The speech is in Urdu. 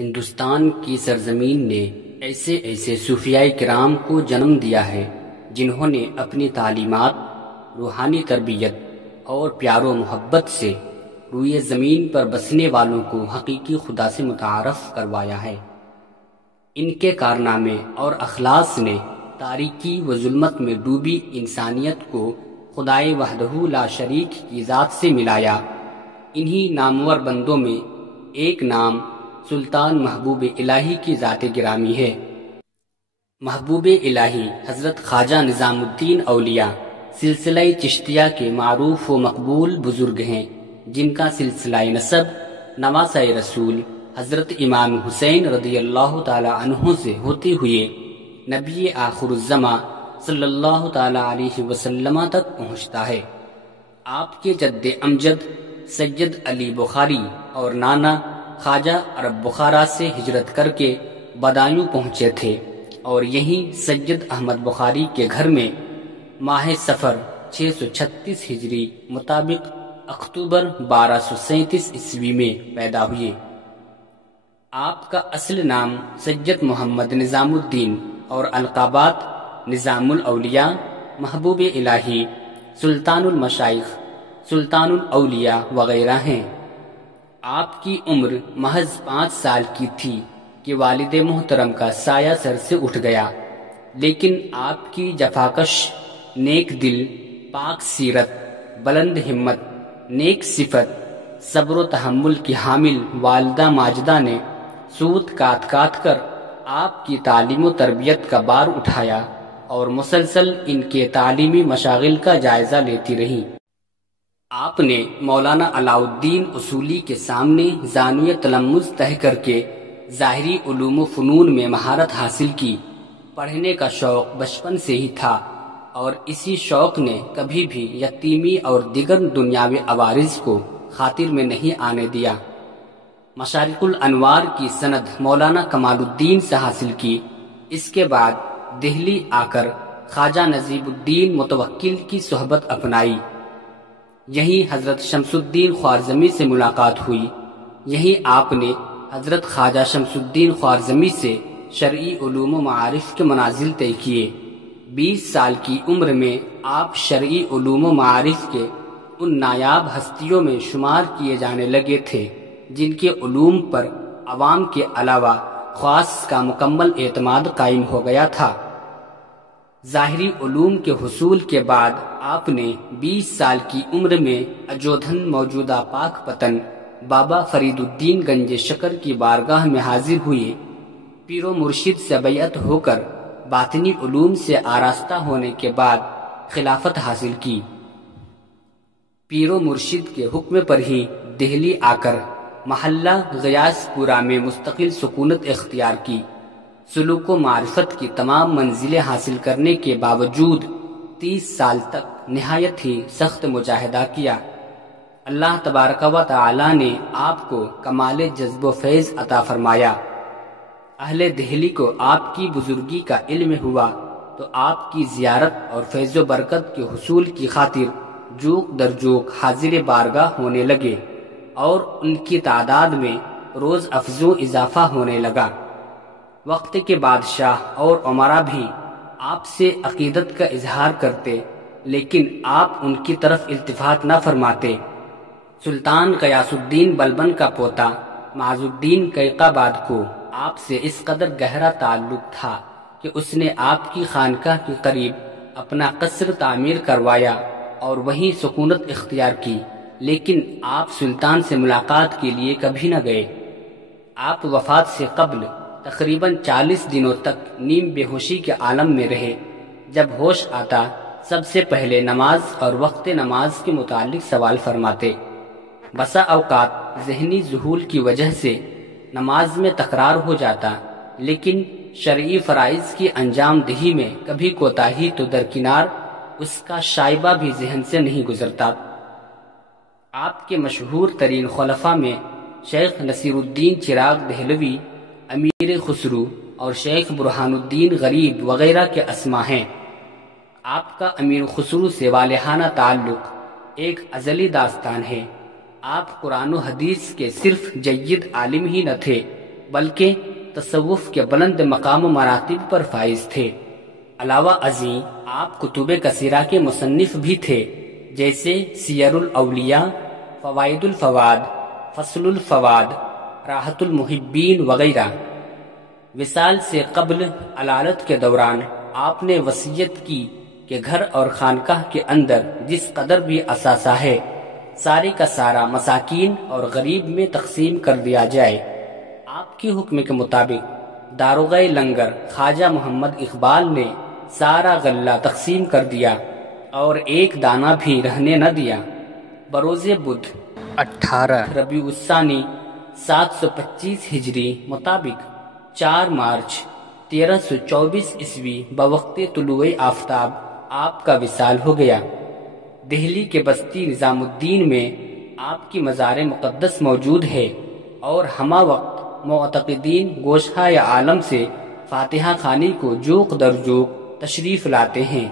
ہندوستان کی سرزمین نے ایسے ایسے صوفیاء کرام کو جنم دیا ہے جنہوں نے اپنی تعلیمات، روحانی تربیت اور پیار و محبت سے روئے زمین پر بسنے والوں کو حقیقی خدا سے متعارف کروایا ہے۔ ان کے کارنامے اور اخلاص نے تاریکی و ظلمت میں ڈوبی انسانیت کو خدائے وحدہ لا شریک کی ذات سے ملایا۔ انہی نامور بندوں میں ایک نام سلطان محبوب الہی کی ذات گرامی ہے۔ محبوب الہی حضرت خواجہ نظام الدین اولیاء سلسلہ چشتیہ کے معروف و مقبول بزرگ ہیں، جن کا سلسلہ نسب نواسہ رسول حضرت امام حسین رضی اللہ تعالی عنہ سے ہوتے ہوئے نبی آخر الزماں صلی اللہ تعالی علیہ وسلم تک پہنچتا ہے۔ آپ کے جد امجد سید علی بخاری اور نانا خواجہ عرب بخارا سے ہجرت کر کے بدایوں پہنچے تھے اور یہیں سید احمد بخاری کے گھر میں ماہ صفر 636 ہجری مطابق اکتوبر 1237 عیسوی میں پیدا ہوئے۔ آپ کا اصل نام سید محمد نظام الدین اور القابات نظام الاولیاء، محبوب الہی، سلطان المشائخ، سلطان الاولیاء وغیرہ ہیں۔ آپ کی عمر محض 5 سال کی تھی کہ والد محترم کا سایہ سر سے اٹھ گیا، لیکن آپ کی جفاکش، نیک دل، پاک سیرت، بلند ہمت، نیک صفت، صبر و تحمل کی حامل والدہ ماجدہ نے سوت کاٹ کاٹ کر آپ کی تعلیم و تربیت کا بار اٹھایا اور مسلسل ان کے تعلیمی مشاغل کا جائزہ لیتی رہیں۔ آپ نے مولانا علاء الدین اصولی کے سامنے زانویہ تلمذ طے کر کے ظاہری علوم و فنون میں مہارت حاصل کی۔ پڑھنے کا شوق بچپن سے ہی تھا اور اسی شوق نے کبھی بھی یتیمی اور دیگر دنیاوی عوارض کو خاطر میں نہیں آنے دیا۔ مشارق الانوار کی سند مولانا کمال الدین سے حاصل کی۔ اس کے بعد دہلی آ کر خواجہ نجیب الدین متوکل کی صحبت اپنائی۔ یہیں حضرت شمس الدین خوارزمی سے ملاقات ہوئی۔ یہیں آپ نے حضرت خواجہ شمس الدین خوارزمی سے شرعی علوم و معارف کے منازل طے کیے۔ 20 سال کی عمر میں آپ شرعی علوم و معارف کے ان نایاب ہستیوں میں شمار کیے جانے لگے تھے جن کے علوم پر عوام کے علاوہ خاص کا مکمل اعتماد قائم ہو گیا تھا۔ ظاہری علوم کے حصول کے بعد آپ نے 20 سال کی عمر میں اجودھن موجودہ پاک پتن بابا فرید الدین گنج شکر کی بارگاہ میں حاضر ہوئے۔ پیر و مرشد سے بیعت ہو کر باطنی علوم سے آراستہ ہونے کے بعد خلافت حاصل کی۔ پیر و مرشد کے حکم پر ہی دہلی آ کر محلہ غیاث پورہ میں مستقل سکونت اختیار کی۔ سلوک و معرفت کی تمام منزلیں حاصل کرنے کے باوجود 30 سال تک نہایت ہی سخت مجاہدہ کیا۔ اللہ تبارک و تعالی نے آپ کو کمال جذب و فیض عطا فرمایا۔ اہل دہلی کو آپ کی بزرگی کا علم ہوا تو آپ کی زیارت اور فیض و برکت کے حصول کی خاطر جوق در جوق حاضر بارگاہ ہونے لگے اور ان کی تعداد میں روز افزوں اضافہ ہونے لگا۔ وقت کے بادشاہ اور عمرا بھی آپ سے عقیدت کا اظہار کرتے، لیکن آپ ان کی طرف التفات نہ فرماتے۔ سلطان غیاث الدین بلبن کا پوتا معز الدین کیقاباد کو آپ سے اس قدر گہرا تعلق تھا کہ اس نے آپ کی خانقاہ کے قریب اپنا قصر تعمیر کروایا اور وہیں سکونت اختیار کی، لیکن آپ سلطان سے ملاقات کے لیے کبھی نہ گئے۔ آپ وفات سے قبل تقریباً 40 دنوں تک نیم بے ہوشی کے عالم میں رہے۔ جب ہوش آتا سب سے پہلے نماز اور وقت نماز کے متعلق سوال فرماتے۔ بسا اوقات ذہنی ذہول کی وجہ سے نماز میں تکرار ہو جاتا، لیکن شرعی فرائض کی انجام دہی میں کبھی کوتاہی تو درکنار، اس کا شائبہ بھی ذہن سے نہیں گزرتا۔ آپ کے مشہور ترین خلفاء میں شیخ نصیر الدین چراغ دہلوی، امیر خسرو اور شیخ برہان الدین غریب وغیرہ کے اسما ہیں۔ آپ کا امیر خسرو سے والہانہ تعلق ایک ازلی داستان ہے۔ آپ قرآن و حدیث کے صرف جید عالم ہی نہ تھے بلکہ تصوف کے بلند مقام و مراتب پر فائز تھے۔ علاوہ ازیں آپ کتب کثیرہ کے مصنف بھی تھے، جیسے سیر الاولیاء، فوائد الفواد، فصل الفواد، راحت المحبین وغیرہ۔ وصال سے قبل علالت کے دوران آپ نے وصیت کی کہ گھر اور خانقاہ کے اندر جس قدر بھی اثاثہ ہے سارے کا سارا مساکین اور غریب میں تقسیم کر دیا جائے۔ آپ کے حکم کے مطابق داروغہ لنگر خواجہ محمد اقبال نے سارا غلہ تقسیم کر دیا اور ایک دانہ بھی رہنے نہ دیا۔ بروز بدھ 18 ربیع الثانی 725 ہجری مطابق 4 مارچ 1324 عیسوی بوقت طلوع آفتاب آپ کا وصال ہو گیا۔ دہلی کے بستی نظام الدین میں آپ کی مزار مقدس موجود ہے اور ہمہ وقت معتقدین گوشہائے عالم سے فاتحہ خوانی کو جوق در جوق تشریف لاتے ہیں۔